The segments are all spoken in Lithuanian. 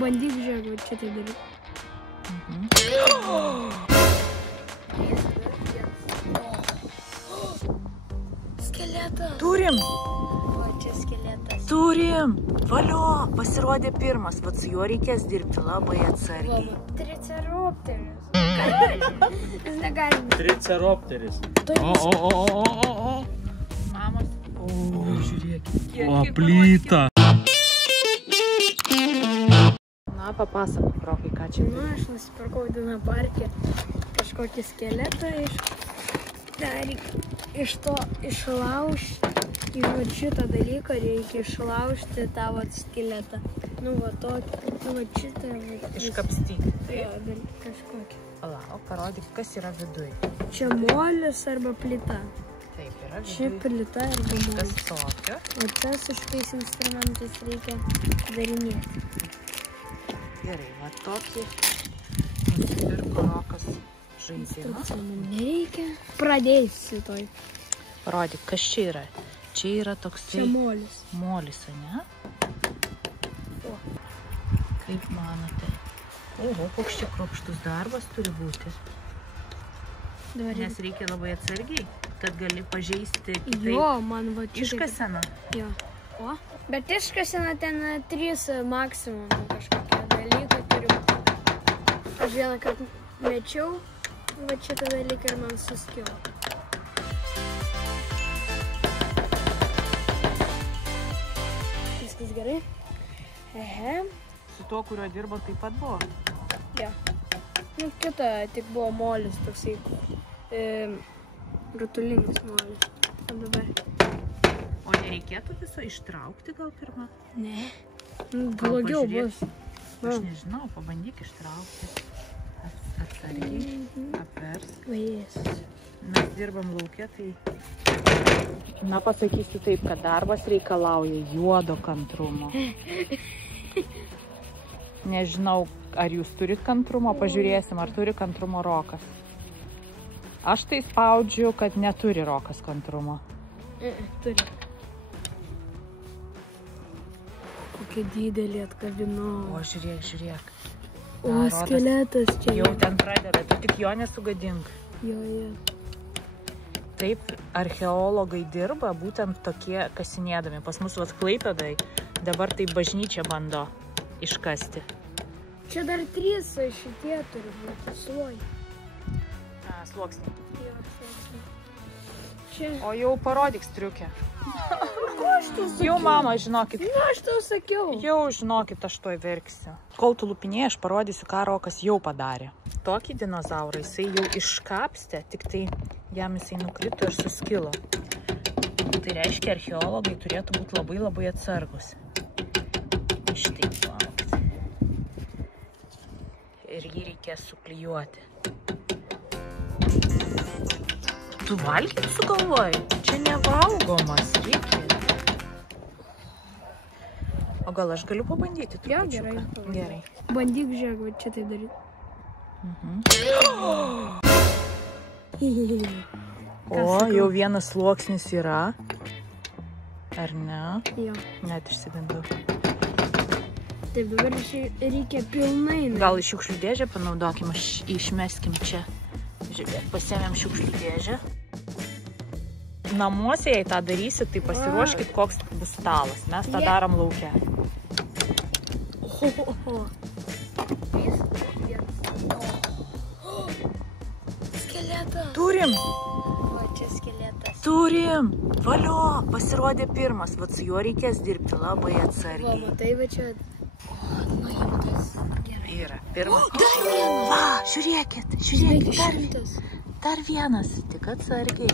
Bandyk, žiūrėk, čia tai daryti. Skeletas. Turim. O, čia skeletas. Turim. Valio, pasirodė pirmas, vat su juo reikės dirbti labai atsargiai. Triceropteris. Jis negali. Triceropteris. O. Mamos. O, žiūrėkit. O, plyta. Na, papasakok, Rokai, ką čia. Nu, aš nusipirkau Dina parke kažkokį skeletą iš to išlaužti. Ir šitą dalyką reikia išlaužti tą vat skeletą. Nu, va tokį. Nu, va šitą. Iškapstyti. Jo, kažkokį. Palauk, parodyk, kas yra viduj. Čia molis arba plyta. Taip, yra viduj. Ši plyta arba molis. Kas tokio? O tas su šitais instrumentais reikia darinėti. Gerai, va tokį nusipirko Rokas žaidimą. Man nereikia. Pradėsiu toj. Parodyk, kas čia yra. Čia yra toksai... Čia molis. Molis, ne? O. Kaip manote? Oho, koks čia kruopštus darbas turi būti. Nes reikia labai atsargiai, kad gali pažeisti kitaip. Jo, man va čia. Iškasena. Jo. O? Bet iškasena ten 3 maksimum kažkokie dalykai turiu. Aš vieną kartą mečiau, va šitą dalyką ir man suskilo. Viskas gerai? Ehe. Su tuo, kuriuo dirbo, taip pat buvo. Jo. Nu, kita tik buvo molis toksai, rutulinis molis. O dabar. O nereikėtų viso ištraukti gal pirmą? Ne. Nu, blogiau bus. Aš nežinau, pabandyk ištraukti. Atsargiai, apversk. Vajas. Mes dirbam lauke, tai... Na, pasakysiu taip, kad darbas reikalauja juodo kantrumo. Nežinau, ar jūs turit kantrumo, pažiūrėsim, ar turi kantrumo Rokas. Aš tai spaudžiu, kad neturi Rokas kantrumo. Turi. Kokia didelė atkabino. O, žiūrėk. O, skeletas čia. Jau ten pradeda, tu tik jo nesugadink. Jo. Taip, archeologai dirba būtent tokie kasinėdami. Pas mus vat Klaipėdoj dabar taip bažnyčia bando iškasti. Čia dar 3 šitie turi būti sluoj. Sluoksniai. Jo, sluoksniai. Čia. O jau parodyk striukę. Ko aš tau sakiau? Jau, mama, žinokit. Nu, aš tau sakiau. Jau, žinokit, aš toj verksiu. Kol tu lupinėjai, aš parodysiu, ką Rokas jau padarė. Tokį dinozaurą jisai jau iškapstė, tik tai jam jisai nukrito ir suskilo. Tai reiškia, archeologai turėtų būti labai labai atsargus. Štai, palaukit. Ir jį reikės suklijuoti. Tu valgyt sugalvojai? Čia nevalgomas, reikia. O gal aš galiu pabandyti trupučiuką? Jo, Gerai. Bandyk, žiūrėk, va čia tai daryti. O, jau vienas sluoksnis yra. Ar ne? Jo. Net išsigandau. Taip, dabar reikia pilnai. Gal iš šiukšlių dėžę panaudokim, išmeskim čia. Žiūrėk, pasiėmėm šiukšlių dėžę. Namuose, jei tą darysit, tai pasiruoškit, koks bus stalas. Mes tą darom lauke. Skeletas. Turim! O, čia skeletas. Turim! Valio! Pasirodė pirmas, vat su juo reikės dirbti labai Va, atsargiai. matai, va čia. O, nuimtas. Gerai. Yra pirmas. Dar vienas. Va, žiūrėkit, dar vienas, tik atsargiai.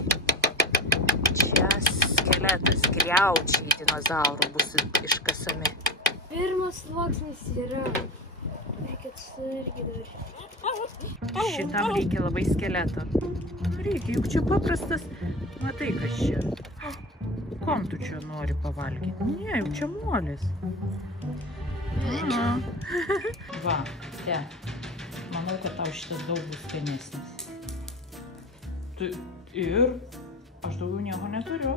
Čia skeletas, griaučiai dinozaurų bus iškasami. Pirmas sluoksnis yra. Reikia atsargiai dar. Šitam reikia labai skeleto. Reikia, juk čia paprastas. Matai, kas čia. Kom tu čia nori pavalgyti? Ne, juk čia molis. Va, te. Manau, kad tau šitas daug bus skanesnis. Ir aš daugiau nieko neturiu.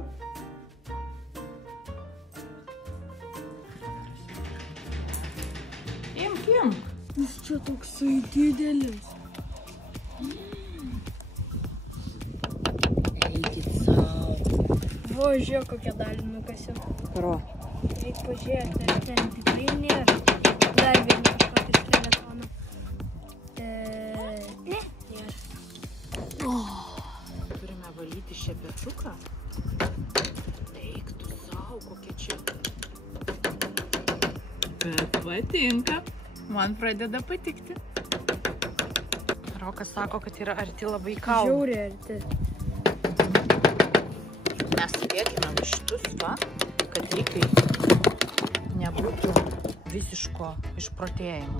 Imk, Kim. Jis čia toksai didelis. Eikit savo. Vo, žiūrėk, kokią dalį nukasiu. Paro. Reikia pažiūrėti, ar ten tikrai nėra. Dar vieną kažkokį skeletoną. Ne, nėra. Turime valyti šepetuką. Eik tu savo, kokie čia. Bet patinka. Man pradeda patikti. Rokas sako, kad yra arti labai kaulų. Žiauriai arti. Mes sudėkime šitus, va, kad reikai nebūtų visiško išprotėjimo.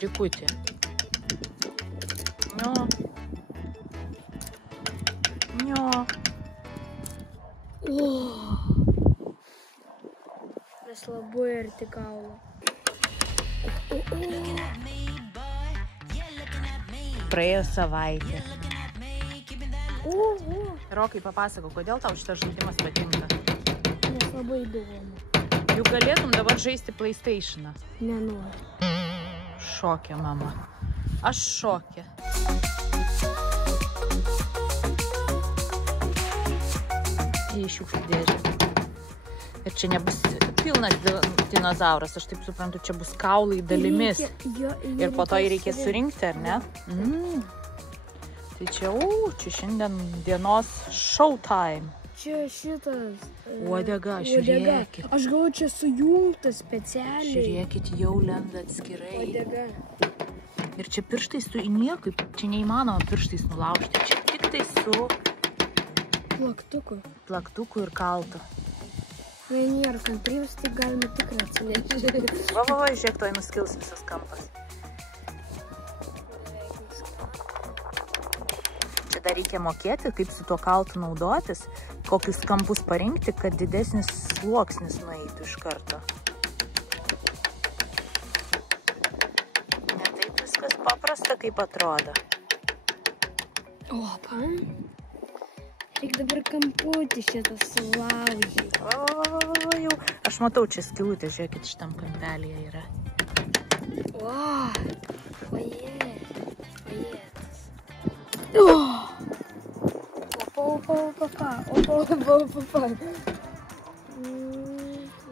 Rikutį. Nio. Nio. Mes labai arti kaulo. Praėjo savaitė. Rokai, papasakok, kodėl tau šitas žaidimas patinka? Nes labai įdomu. Juk galėtum dabar žaisti PlayStation'ą. Nenoriu. Šokė, mama. Aš šokė. Į šiukšlių dėžę. Ir čia nebus pilnas dinozauras, aš taip suprantu, čia bus kaulai dalimis. Ir po to jį reikės surinkti, ar ne? Tai čia, čia šiandien dienos showtime. Čia šitas... Uodega, žiūrėkit. Aš galvoju, čia sujungtas specialiai. Žiūrėkit, jau lenda atskirai. Uodega. Ir čia pirštais tu į niekaip, čia neįmanoma pirštais nulaužti. Čia tik tai su... Plaktuku. Plaktuku ir kaltu. Jei nėra kantrybės, tai galima tikrai atsinešti. Va, žiūrėk, toj nuskils visas kampas. Čia dar reikia mokėti, kaip su tuo kaltu naudotis, kokius kampus parinkti, kad didesnis sluoksnis nueitų iš karto. Ne taip viskas paprasta, kaip atrodo. Opa. Reikia dabar kamputį šitą sulaužyti. Jau. Aš matau, čia skylutė, žiūrėkit, šitam kampelyje yra. Opa.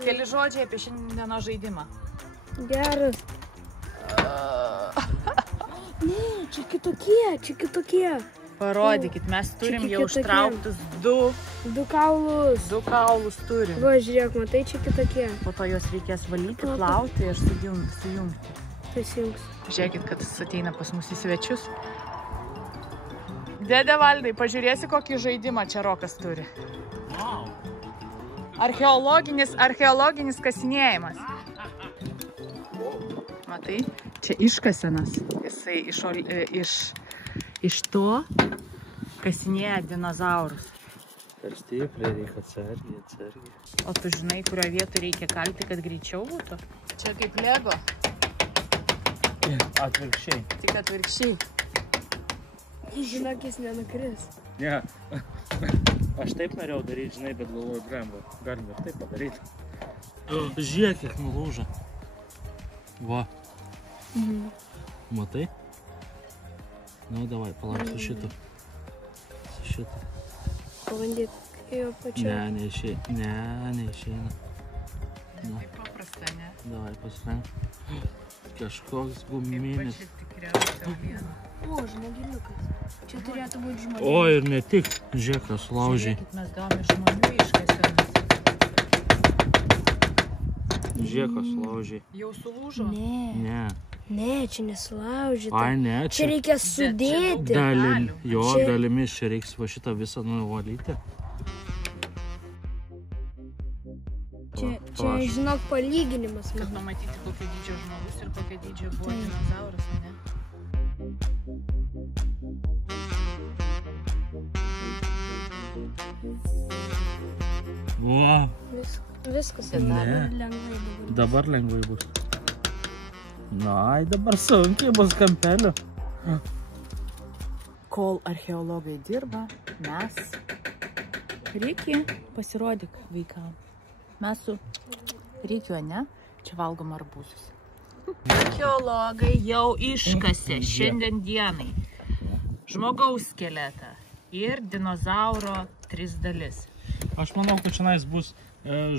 Keli žodžiai apie šiandieną žaidimą. Geras. Ne, čia kitokie. Parodykit, mes turim jau ištrauktus du kaulus turim. Va, žiūrėk, matai, čia kitokie. Po to juos reikės valyti, plauti ir sujungti. Tai sujungs. Žiūrėkit, kad jis ateina pas mus į svečius. Dėdė Valdai, pažiūrėsi, kokį žaidimą čia Rokas turi. Archeologinis kasinėjimas. Matai, čia iškasenas. Jisai iš to kasinėja dinozaurus. Per stipriai reikia atsargiai. O tu žinai, kurioje vietoje reikia kalti, kad greičiau būtų? Čia kaip Lego. Atvirkščiai. Tik atvirkščiai. Žinok, jis nenukris. Ne. Aš taip norėjau daryti, žinai, bet galvoju, galima ir taip padaryti. Žiūrėk, kiek nulūža. Va. Matai? Nu, davai, palauk su šitu. Pabandyk jo pačiu. Neišeina. Taip paprasta, ne? Davai, pasirenk. Kažkoks guminis. O, žmogiliukas. Čia turėtų būti žmogiliukas. O, ir ne tik. Žiūrėk, kas laužiai. Žiūrėkit, mes gavome žmonių iškasenas. Žiūrėk, kas laužiai. Jau sulūžo? Ne, čia nesulaužyta. Ai, ne, čia... Čia reikia sudėti. Dalimis čia reiks va šitą visą nuvalyti. Čia, žinok, palyginimas. Kad pamatyti, kokio dydžio žmogus ir kokio dydžio buvo dinozauras, ne? Va. Viskas Dabar lengvai bus. Na, dabar sunkiai bus kampelio. Kol archeologai dirba, mes... Riki, pasirodyk vaikam. Mes su Rikiu, ne? Čia valgom arbūzus. Archeologai jau iškasė šiandien dienai žmogaus skeletą ir dinozauro 3 dalis. Aš manau, kad šiandien bus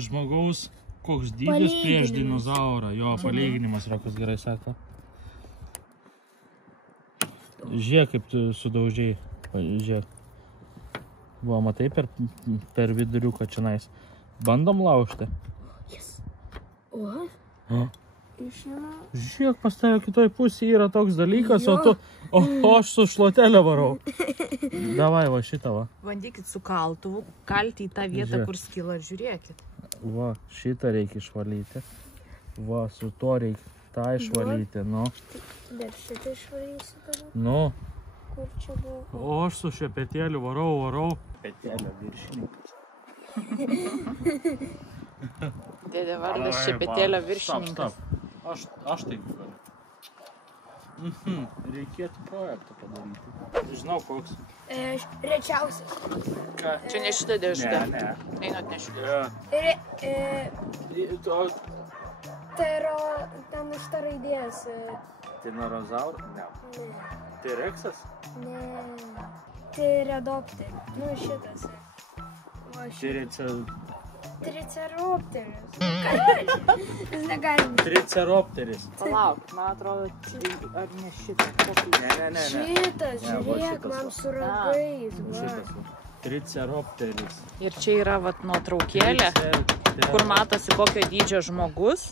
žmogaus koks dydis prieš dinozaurą. Jo, palyginimas yra, kas gerai sako. Žiūrėk, kaip tu sudaužiai. Žiūrėk. Buvo, matai, per viduriuką čianais. Bandom laužti. O? Žiūrėk, pas tave kitoj pusėje yra toks dalykas, o aš su šluotelė varau. Davai, va šitą va. Bandykit su kaltuvu, kalti į tą vietą, kur skyla, žiūrėkit. Va, šitą reikia išvalyti. Va, su to reikia tą išvalyti, nu. Dar šitą išvalysiu tada. Nu. Kur čia buvo? O aš su šepetėliu varau. Petėlio viršininkas. Dėdė vardas šepetėlio viršininkas. Aš taip galiu. Reikėtų projektą padaryti. Žinau, koks. Rečiausias. Čia ne šitą dėžutę. Ne. Einat ne šitą. Tai yra ten iš ta raidės. Dinozauras? Ne. T-Rexas? Ne. Triceratops. Nu šitas. Triceropteris. Jis negali. Triceropteris. Palauk, man atrodo, ar ne šitas. Ne. Šitas, žiūrėk, man su ragais. Šitas. Triceropteris. Ir čia yra vat nuotraukėlė, kur matosi kokio dydžio žmogus,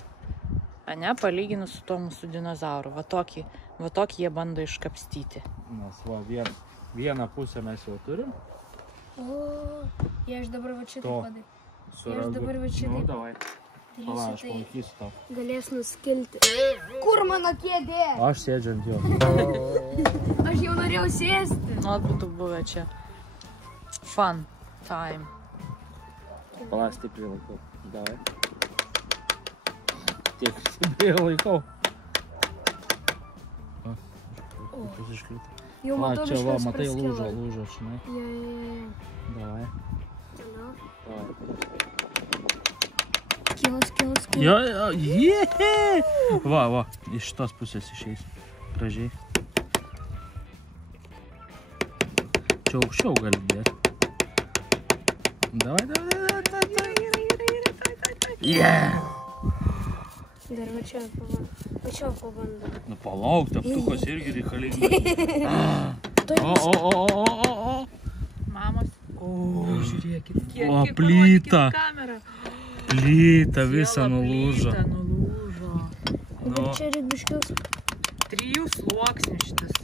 ane, palyginus su tuo mūsų dinozauru. Va tokį jie bando iškapstyti. Nes va, vieną pusę mes jau turim. O, jie aš dabar va šitą padai. Su Aš dabar va šitą. Nu, davai. Pala, aš palaikysiu tau. Galės nuskilti. Kur mano kėdė? Aš sėdžiu ant jo. Aš jau norėjau sėsti. Nu, būtų buvę čia. Fun time. Pala, stipriai laikau. Davai. Tiek stipriai laikau. Pasiškliuti. Jau matau čia va, biškas matai, praskilo. lūžo, žinai. Davai. Toliau. Davai. Kilas. Jehe! Va, iš šitos pusės išeis. Gražiai. Čia aukščiau gali dėti. Davai. Yeah! Dar va čia pabandau. Nu palauk, teptukas irgi reikalingas. O. Mamos. O, žiūrėkit, O, plyta. Kamerą. Plyta visą nulūžo. Plyta nulūžo. Bet čia reikia biškiaus. 3 sluoksnių šitas.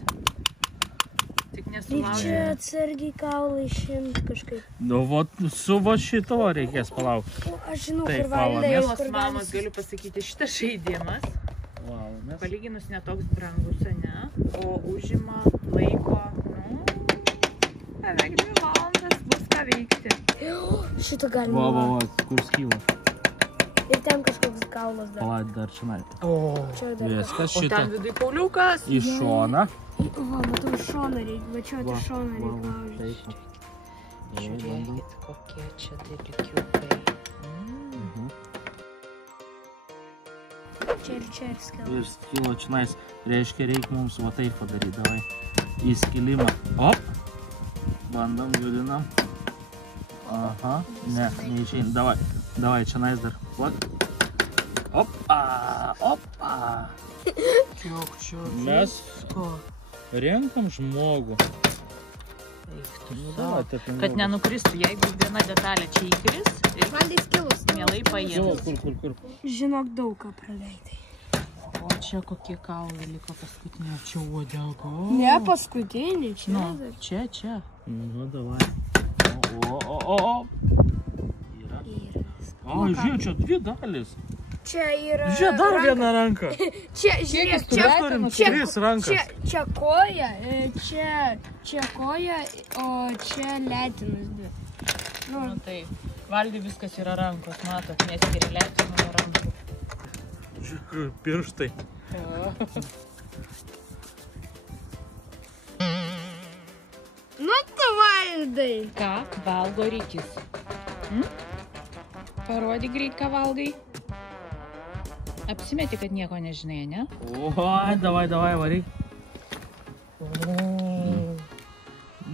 Tik Reikia nesulaužė. čia atsargiai kaulą išimt kažkaip. Nu, su va šito reikės palaukti. O, aš žinau, Taip, kur valė. Mielos mamos, galiu pasakyti, šitas žaidimas, Valandas. palyginus netoks brangus, ne? O užima laiko, beveik 2 valandas bus ką veikti. Šitą galima. Va, kur skyla. Ir ten kažkoks kaulas dar. Palauk, dar čia. Čia dar kažkoks. Viskas O šitą. ten vidui pauliukas. Į šoną. Va, matau, iš šoną reikia. Va, čia iš šoną reikia laužyti. Žiūrėkit, kokie čia dalykiukai. Čia ir skila. Ir skilo čionais. Reiškia, reikia mums va taip padaryti. Davai. Į skilimą. Op. Bandom, judinam. Aha. Ne, neišeina. Davai, čionais dar. Opa. Mes renkam žmogų. Kad nenukristų, jeigu viena detalė čia įkris, Valdai skilus. mielai paėmus. Kur. Žinok, daug ką praleidai. O čia kokie kaulai liko paskutinė, čia uodega. Ne, paskutinį čia. Nu, čia. Nu, davai. O. Yra. O, žiūrėk, čia 2 dalis. Čia yra... Žiūrėk, dar vieną ranką. Čia, žiūrėk, Mes turim 3 rankas. Čia koja, čia koja, o čia letinas 2. Nu tai, Valdai viskas yra rankos, matot, neskiri letinų nuo rankų. Žiūrėk, pirštai. Nu tu, Valdai. Ką valgo Rikis? Parodyk greit, ką valgai. Apsimeti, kad nieko nežinai, ne? Oi, davai, varyk.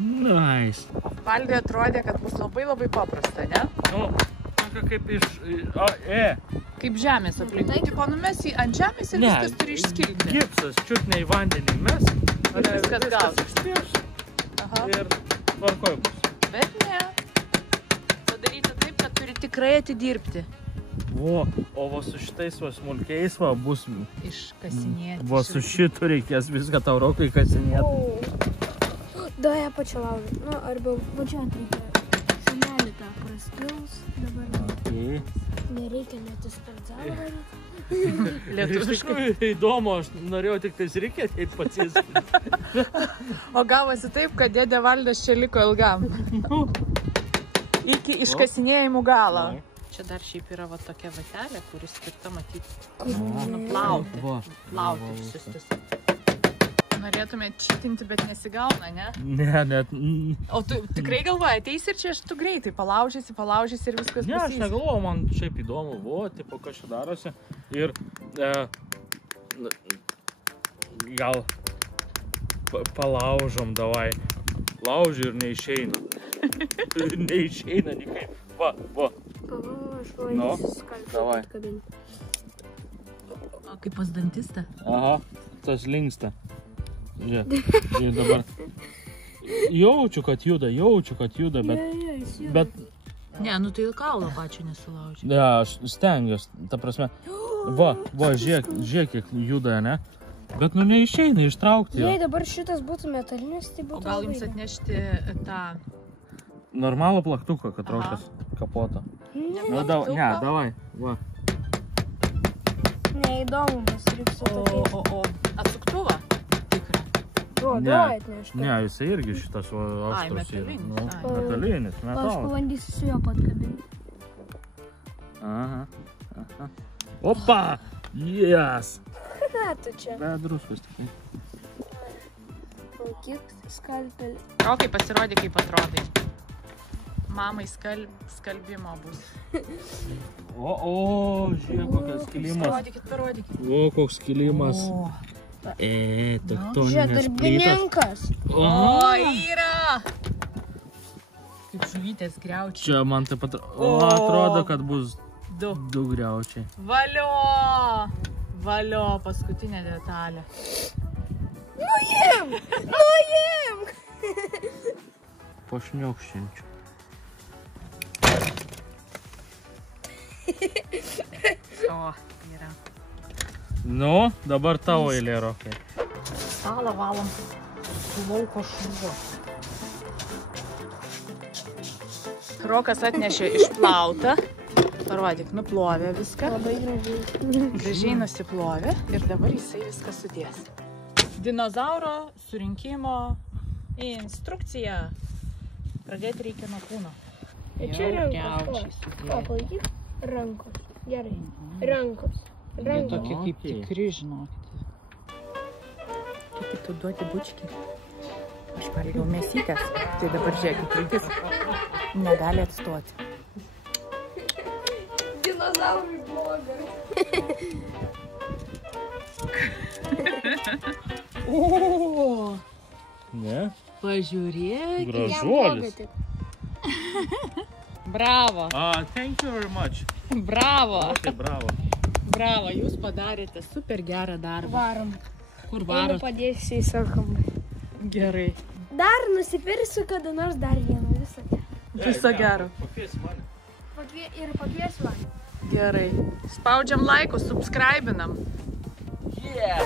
Nice. Valdui atrodė, kad bus labai paprasta, ne? Nu, tokia kaip iš... Kaip žemės aplinkui. Tipo numesi ant žemės ir viskas turi išskilti. Gipsas, čiutne į vandenį mes. Ir viskas gausi. Išspieš. Ir tvarkoj bus. Bet ne. Padaryti taip, kad turi tikrai atidirbti. O va su šitais va smulkiais va bus... Iškasinėti. Va su šitu reikės viską tau Rokai kasinėti. Davai apačią laužą. Nu, arba važiuojant reikia šunelį tą praskils. Dabar nereikia net į sportzalą daryti. Lietuviškai. Įdomu, aš norėjau tik tais reikia ateit patys. O gavosi taip, kad dėdė Valdas čia liko ilgam. Iki iškasinėjimų galo. Čia dar šiaip yra va tokia vatelė, kuris skirta matyti. Nuplauti. Plauti visus. Norėtumėt čitinti, bet nesigauna, ne? Ne, net... O tu tikrai galvoji, ateis ir čia tu greitai palaužysi ir viskas Ne, aš negalvoju, man šiaip įdomu, tipo, kas čia darosi. Ir gal palaužom, davai. Lauži ir neišeina. Neišeina nikaip. Va. Aš valysiu skalpelį atkabinti. O kaip pas dantistą? Aha, tas linksta. Žiūrėk, ir dabar jaučiu, kad juda, bet... Ne, nu tai kaulo pačio nesulaužė. Ne, aš stengiuosi, ta prasme, va, žiūrėk, kiek juda, ne? Bet nu neišeina ištraukti. Jei dabar šitas būtų metalinis, tai būtų... O gal jums atnešti tą... Normalų plaktuką, kad Rokas kapoto. Ne, davai, va. Neįdomu bus, reiks su tokiais. O atsuktuvą? Tikrą. Davai atnešti. Ne, jisai irgi šitas aštrus yra. Metalinis, metalas. Aš pabandysiu su juo patkabinti. Aha. Opa! Yes! Ką tu čia? Be druskos tikrai. Palkyk skalpelį. Rokai, pasirodė, kaip atrodai. Mamai skalbimo bus. Žiūrėk, kokias skilimas. Parodykit. O, koks skilimas. Tektoninės Žiūrėk, darbininkas. Yra! Kaip žuvytės griaučiai. Čia man taip atrodo, kad bus du griaučiai. Valio, paskutinė detalė. Nuimk! Pašniokščiančių. Yra. Nu, dabar tavo eilė, Rokai. Stalą valom su lauko šuvu. Rokas atnešė išplautą. Parodyk, nuplovė viską. Labai gražiai. Gražiai nusiplovė ir dabar jisai viską sudės. Dinozauro surinkimo instrukcija. Pradėti reikia nuo kūno. Ir čia rankos. Palaikyk. Rankos. Gerai. Rankos. Jie tokie kaip tikri, žinokit. Kaip tu duoti bučkį. Aš pareigiau mėsytės. Tai dabar žiūrėkit, rytis negali atstoti. Dinozaurui bloga. Ne? Pažiūrėk. Gražuolis. Bravo. Thank you very much. Bravo. Okay, bravo. Bravo, jūs padarėte super gerą darbą. Varom. Kur varom? Padėsiu į savo kambarį. Gerai. Dar nusipirsiu kada nors dar vieną visą. Viso gero. Pakviesi mane. Ir pakviesiu mane. Gerai. Spaudžiam laikus, subscribinam. Yeah!